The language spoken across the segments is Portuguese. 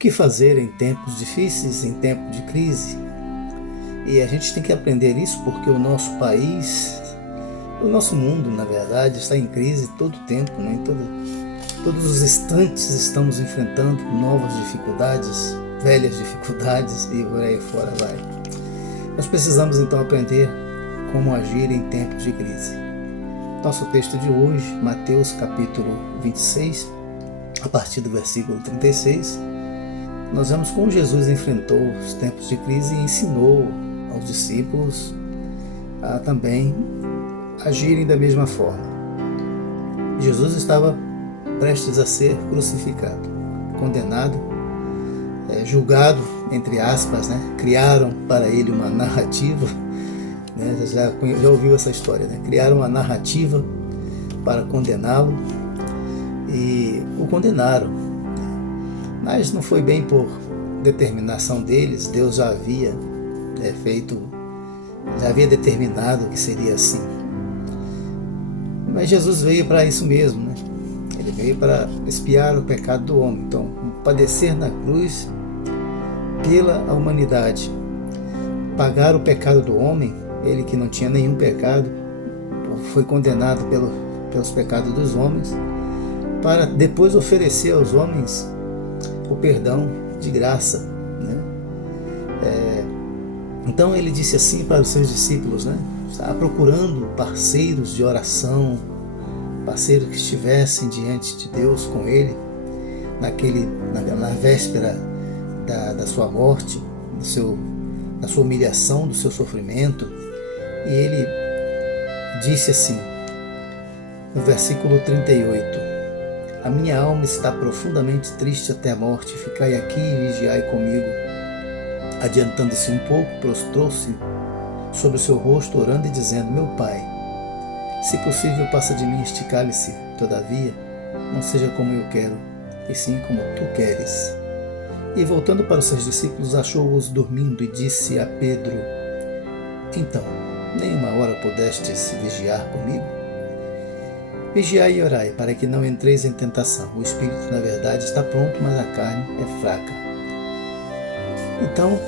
que fazer em tempos difíceis, em tempo de crise? E a gente tem que aprender isso porque o nosso país, o nosso mundo, na verdade, está em crise todo o tempo, né? Todos os instantes estamos enfrentando novas dificuldades, velhas dificuldades e por aí fora vai. Nós precisamos então aprender como agir em tempos de crise. Nosso texto de hoje, Mateus capítulo 26, a partir do versículo 36, nós vemos como Jesus enfrentou os tempos de crise e ensinou aos discípulos a também agirem da mesma forma. Jesus estava prestes a ser crucificado, condenado, julgado, entre aspas, né? Criaram para ele uma narrativa, né? Já ouviu essa história, né? Criaram uma narrativa para condená-lo e o condenaram, mas não foi bem por determinação deles. Deus já havia determinado que seria assim. Mas Jesus veio para isso mesmo, né? Ele veio para expiar o pecado do homem, então padecer na cruz pela humanidade, pagar o pecado do homem. Ele que não tinha nenhum pecado foi condenado pelos pecados dos homens, para depois oferecer aos homens o perdão de graça, né? Então ele disse assim para os seus discípulos, né? Estava procurando parceiros de oração, parceiros que estivessem diante de Deus com ele na véspera da sua morte, da sua humilhação, do seu sofrimento. E ele disse assim, no versículo 38, a minha alma está profundamente triste até a morte, ficai aqui e vigiai comigo. Adiantando-se um pouco, prostrou-se sobre o seu rosto, orando e dizendo, meu Pai, se possível passa de mim este cálice, todavia, não seja como eu quero, e sim como tu queres. E voltando para os seus discípulos, achou-os dormindo e disse a Pedro, então, nem uma hora pudestes vigiar comigo? Vigiai e orai, para que não entreis em tentação. O espírito, na verdade, está pronto, mas a carne é fraca. Então,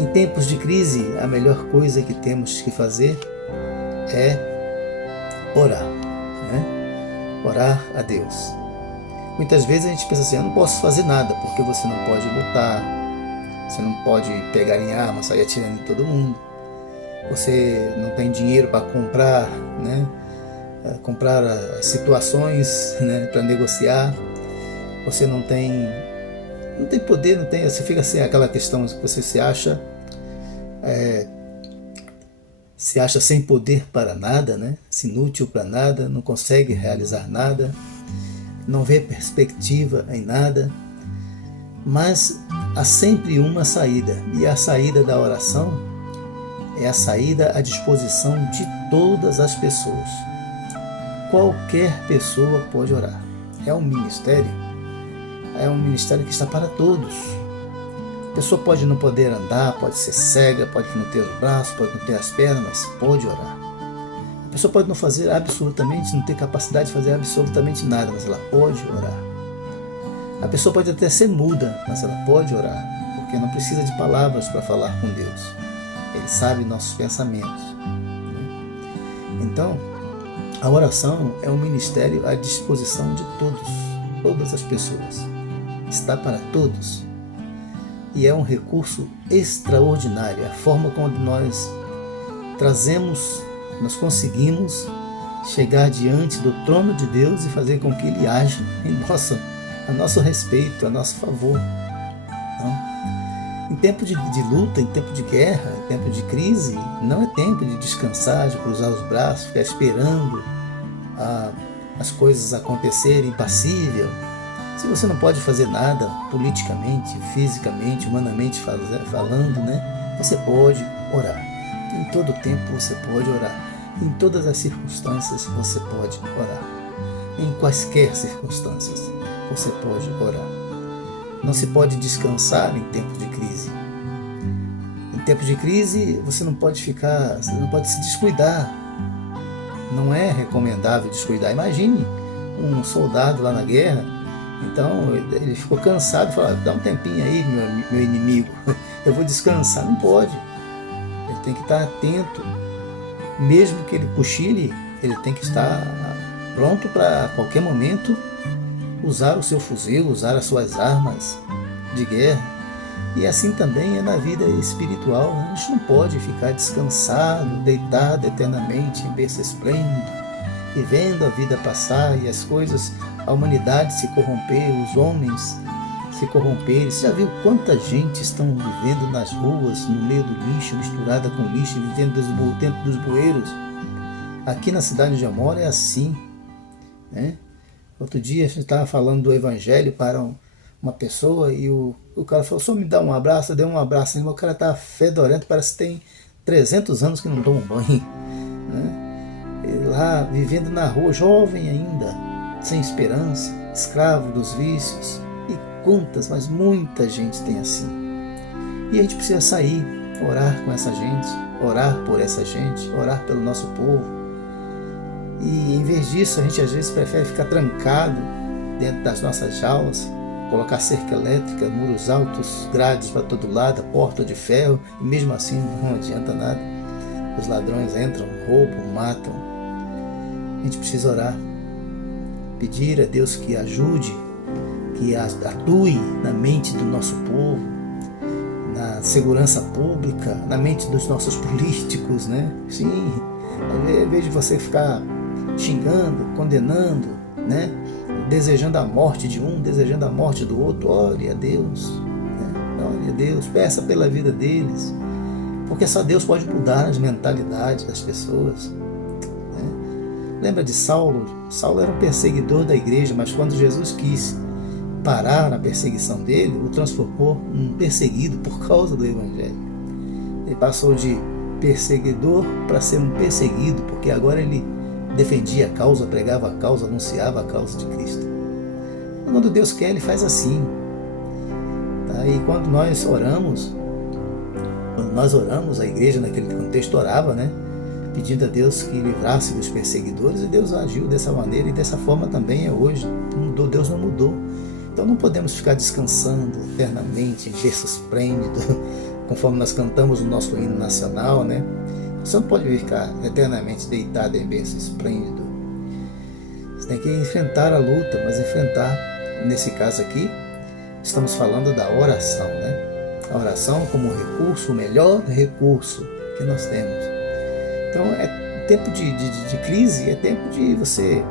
em tempos de crise, a melhor coisa que temos que fazer é orar, né? Orar a Deus. Muitas vezes a gente pensa assim, eu não posso fazer nada, porque você não pode lutar, você não pode pegar em arma, sair atirando em todo mundo, você não tem dinheiro para comprar, né? Comprar situações, né? Para negociar, você não tem poder, você fica assim, aquela questão que você se acha sem poder para nada, né? Inútil para nada, não consegue realizar nada, não vê perspectiva em nada, mas há sempre uma saída, e a saída da oração é a saída à disposição de todas as pessoas. Qualquer pessoa pode orar. É um ministério que está para todos. A pessoa pode não poder andar, pode ser cega, pode não ter os braços, pode não ter as pernas, mas pode orar. A pessoa pode não fazer absolutamente, não ter capacidade de fazer absolutamente nada, mas ela pode orar. A pessoa pode até ser muda, mas ela pode orar, porque não precisa de palavras para falar com Deus. Ele sabe nossos pensamentos. Então, a oração é um ministério à disposição de todas as pessoas. Está para todos. E é um recurso extraordinário. A forma como nós conseguimos chegar diante do trono de Deus e fazer com que Ele haja a nosso respeito, a nosso favor. Então, em tempo de luta, em tempo de guerra, em tempo de crise, não é tempo de descansar, de cruzar os braços, ficar esperando as coisas acontecerem impassível. Se você não pode fazer nada politicamente, fisicamente, humanamente falando, né? Você pode orar. Em todo tempo você pode orar. Em todas as circunstâncias você pode orar. Em quaisquer circunstâncias você pode orar. Não se pode descansar em tempo de crise. Em tempo de crise você não pode se descuidar. Não é recomendável descuidar. Imagine um soldado lá na guerra Então ele ficou cansado e falou: dá um tempinho aí, meu inimigo, eu vou descansar. Não pode, ele tem que estar atento, mesmo que ele cochile, ele tem que estar pronto para a qualquer momento usar o seu fuzil, usar as suas armas de guerra. E assim também é na vida espiritual. A gente não pode ficar descansado, deitado eternamente em berço esplêndido e vendo a vida passar e as coisas, a humanidade se corromper, os homens se corromperem. Você já viu quanta gente estão vivendo nas ruas, no meio do lixo, misturada com lixo, vivendo dentro dos bueiros? Aqui na cidade onde eu moro é assim, né? Outro dia a gente estava falando do evangelho para uma pessoa e o cara falou: só me dá um abraço. Eu dei um abraço, o cara estava fedorento, parece que tem 300 anos que não toma banho, né? E lá vivendo na rua, jovem ainda, sem esperança, escravo dos vícios. E quantas, mas muita gente tem assim. E a gente precisa sair, orar com essa gente, orar por essa gente, orar pelo nosso povo. E em vez disso, a gente às vezes prefere ficar trancado dentro das nossas jaulas, colocar cerca elétrica, muros altos, grades para todo lado, porta de ferro, e mesmo assim não adianta nada. Os ladrões entram, roubam, matam. A gente precisa orar, pedir a Deus que ajude, que atue na mente do nosso povo, na segurança pública, na mente dos nossos políticos, né? Sim, ao invés de você ficar xingando, condenando, né? Desejando a morte de um, desejando a morte do outro, ore a Deus, né? Ore a Deus, peça pela vida deles, porque só Deus pode mudar as mentalidades das pessoas, né? Lembra de Saulo? Saulo era um perseguidor da igreja, mas quando Jesus quis parar na perseguição dele, o transformou num perseguido por causa do evangelho. Ele passou de perseguidor para ser um perseguido, porque agora ele defendia a causa, pregava a causa, anunciava a causa de Cristo. Quando Deus quer, Ele faz assim. Tá? E quando nós oramos, a igreja naquele contexto orava, né? Pedindo a Deus que livrasse dos perseguidores, e Deus agiu dessa maneira, e dessa forma também é hoje. Não mudou, Deus não mudou. Então não podemos ficar descansando eternamente em berço esplêndido, conforme nós cantamos o nosso hino nacional, né? Você não pode ficar eternamente deitado em berço esplêndido. Você tem que enfrentar a luta, mas enfrentar, nesse caso aqui, estamos falando da oração, né? A oração como recurso, o melhor recurso que nós temos. Então é tempo de crise, é tempo de você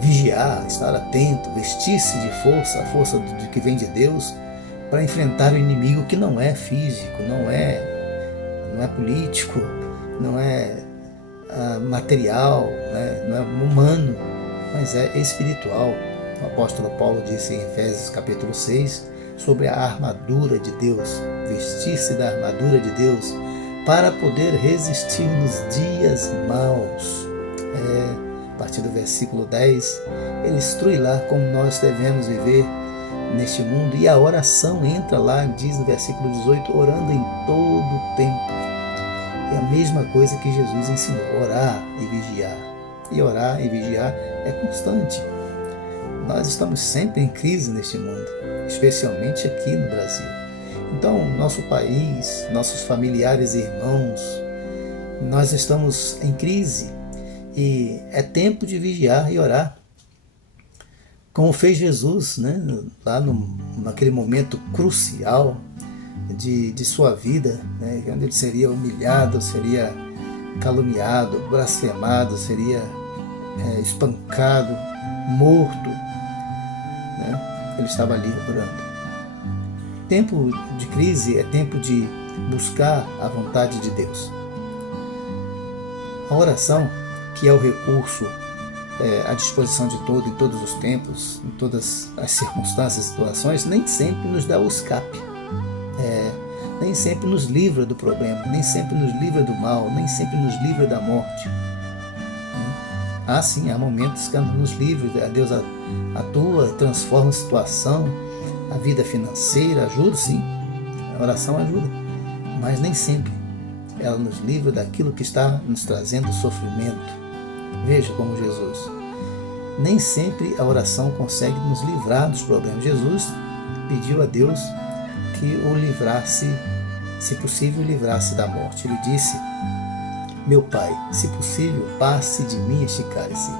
vigiar, estar atento, vestir-se de força, a força que vem de Deus, para enfrentar o inimigo que não é físico, não é político, não é material, né? Não é humano, mas é espiritual. O apóstolo Paulo disse em Efésios capítulo 6 sobre a armadura de Deus, vestir-se da armadura de Deus para poder resistir nos dias maus. A partir do versículo 10, ele instrui lá como nós devemos viver neste mundo, e a oração entra lá, diz no versículo 18, orando em todo o tempo. É a mesma coisa que Jesus ensinou, orar e vigiar. E orar e vigiar é constante. Nós estamos sempre em crise neste mundo, especialmente aqui no Brasil. Então, nosso país, nossos familiares e irmãos, nós estamos em crise, e é tempo de vigiar e orar. Como fez Jesus, né? Lá naquele momento crucial de sua vida, né? Onde ele seria humilhado, seria caluniado, blasfemado, seria espancado, morto, né? Ele estava ali orando. Tempo de crise é tempo de buscar a vontade de Deus. A oração, que é o recurso à disposição de todo, em todos os tempos, em todas as circunstâncias e situações, nem sempre nos dá o escape. Nem sempre nos livra do problema, nem sempre nos livra do mal, nem sempre nos livra da morte. Sim, há momentos que nos livra, Deus atua, transforma a situação, a vida financeira, ajuda sim, a oração ajuda, mas nem sempre ela nos livra daquilo que está nos trazendo sofrimento. Veja como Jesus, nem sempre a oração consegue nos livrar dos problemas. Jesus pediu a Deus que o livrasse, se possível, livrasse da morte. Ele disse: meu Pai, se possível, passe de mim este cálice.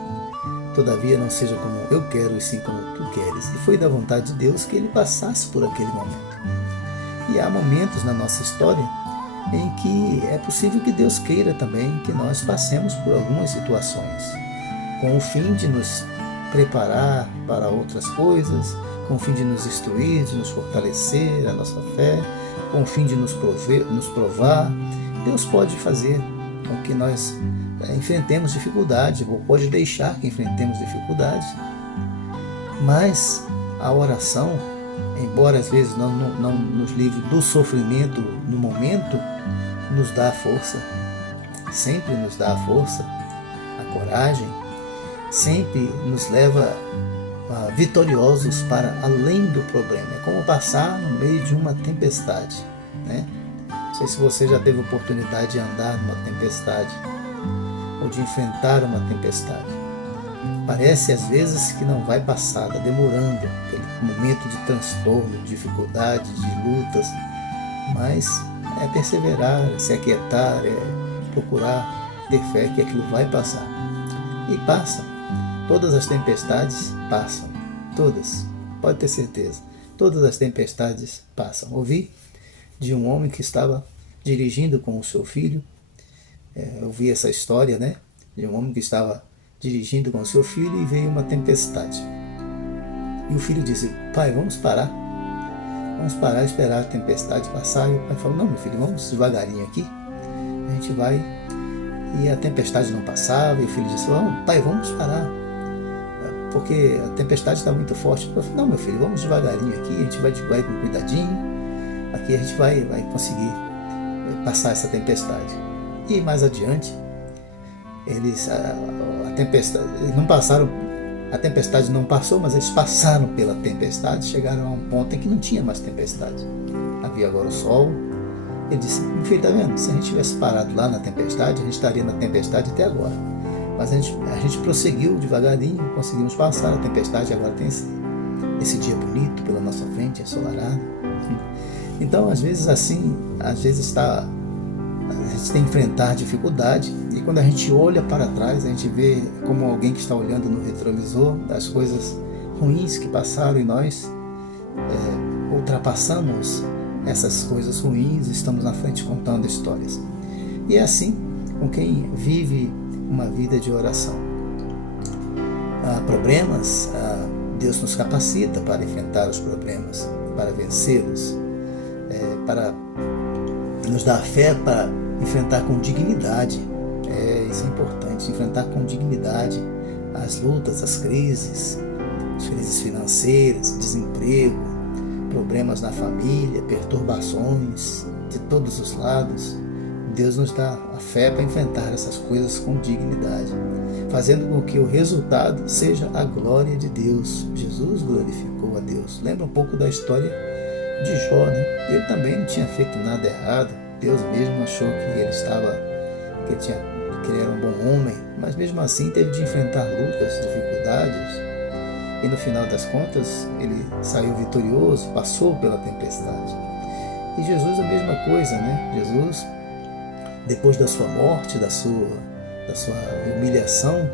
Todavia não seja como eu quero, e sim como tu queres. E foi da vontade de Deus que ele passasse por aquele momento. E há momentos na nossa história em que é possível que Deus queira também que nós passemos por algumas situações, com o fim de nos preparar para outras coisas, com o fim de nos instruir, de nos fortalecer a nossa fé, com o fim de nos provar. Deus pode fazer com que nós enfrentemos dificuldades, ou pode deixar que enfrentemos dificuldades, mas a oração, embora às vezes não nos livre do sofrimento no momento, nos dá a força, sempre nos dá a força, a coragem, sempre nos leva vitoriosos para além do problema. É como passar no meio de uma tempestade, né? Não sei se você já teve oportunidade de andar numa tempestade ou de enfrentar uma tempestade. Parece às vezes que não vai passar, está demorando, aquele momento de transtorno, de dificuldade, de lutas, mas é perseverar, é se aquietar, é procurar ter fé que aquilo vai passar. E passa. Todas as tempestades passam. Todas. Pode ter certeza. Todas as tempestades passam. Ouvi de um homem que estava dirigindo com o seu filho. Eu vi essa história, né? De um homem que estava dirigindo com o seu filho e veio uma tempestade. E o filho disse: pai, vamos parar. Vamos parar e esperar a tempestade passar. E o pai falou: não, meu filho, vamos devagarinho aqui. A gente vai. E a tempestade não passava. E o filho disse: pai, vamos parar, porque a tempestade está muito forte. Eu falei: não, meu filho, vamos devagarinho aqui. A gente vai com cuidadinho. Aqui a gente vai conseguir passar essa tempestade. E mais adiante, a tempestade, eles não passaram, a tempestade não passou, mas eles passaram pela tempestade, chegaram a um ponto em que não tinha mais tempestade. Havia agora o sol. Ele disse: meu filho, está vendo? Se a gente tivesse parado lá na tempestade, a gente estaria na tempestade até agora. Mas a gente prosseguiu devagarinho, conseguimos passar a tempestade, e agora tem esse dia bonito pela nossa frente, ensolarado. Então, às vezes assim, a gente tem que enfrentar dificuldade, e quando a gente olha para trás, a gente vê como alguém que está olhando no retrovisor das coisas ruins que passaram, e nós ultrapassamos essas coisas ruins, estamos na frente contando histórias. E é assim com quem vive uma vida de oração. Há problemas, Deus nos capacita para enfrentar os problemas, para vencê-los, para nos dar fé para enfrentar com dignidade. Isso é importante, enfrentar com dignidade as lutas, as crises financeiras, desemprego, problemas na família, perturbações de todos os lados. Deus nos dá a fé para enfrentar essas coisas com dignidade, fazendo com que o resultado seja a glória de Deus. Jesus glorificou a Deus. Lembra um pouco da história de Jó, né? Ele também não tinha feito nada errado. Deus mesmo achou que ele era um bom homem, mas mesmo assim teve de enfrentar lutas, dificuldades, e no final das contas ele saiu vitorioso, passou pela tempestade. E Jesus a mesma coisa, né? Jesus, depois da sua morte, da sua humilhação,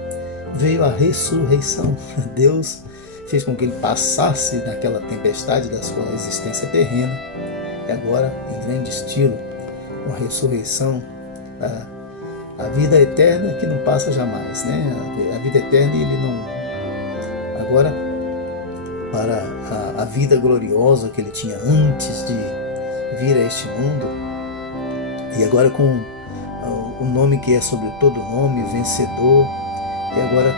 veio a ressurreição. Deus fez com que ele passasse naquela tempestade da sua existência terrena, e agora, em grande estilo, com a ressurreição, a vida eterna que não passa jamais, né? A vida eterna, ele não... Agora, para a vida gloriosa que ele tinha antes de vir a este mundo, e agora com o nome que é sobre todo nome, vencedor, e agora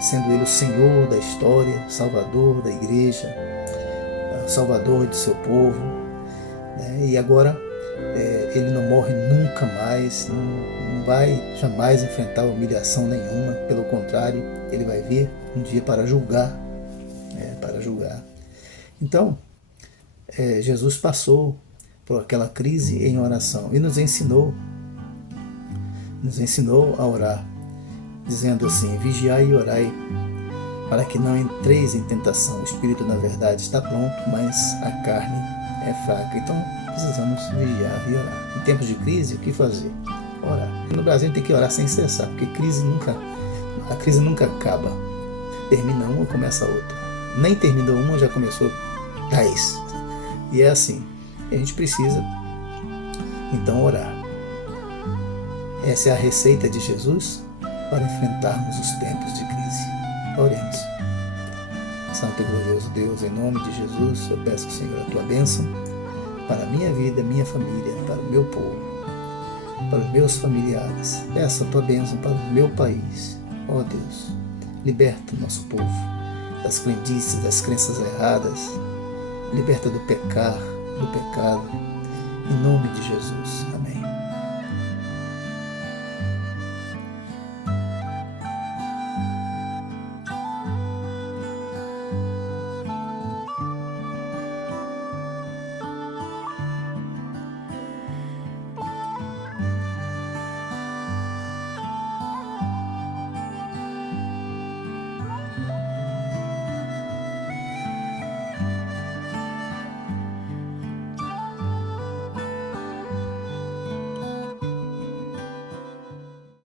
sendo ele o Senhor da história, Salvador da igreja, Salvador de seu povo, né? E agora ele não morre nunca mais, não vai jamais enfrentar humilhação nenhuma, pelo contrário, ele vai vir um dia para julgar, Então, Jesus passou por aquela crise em oração e nos ensinou a orar. dizendo assim: vigiai e orai, para que não entreis em tentação. O espírito, na verdade, está pronto, mas a carne é fraca. Então, precisamos vigiar e orar. Em tempos de crise, o que fazer? Orar. No Brasil, a gente tem que orar sem cessar, porque a crise nunca acaba. Termina uma, começa outra. Nem terminou uma, já começou 10. E é assim. A gente precisa, então, orar. Essa é a receita de Jesus para enfrentarmos os tempos de crise. Oremos. Santo e glorioso Deus, em nome de Jesus, eu peço, Senhor, a tua bênção para a minha vida, minha família, para o meu povo, para os meus familiares. Peço a tua bênção para o meu país. Ó Deus, liberta o nosso povo das crendices, das crenças erradas. Liberta do pecado. Em nome de Jesus. Amém.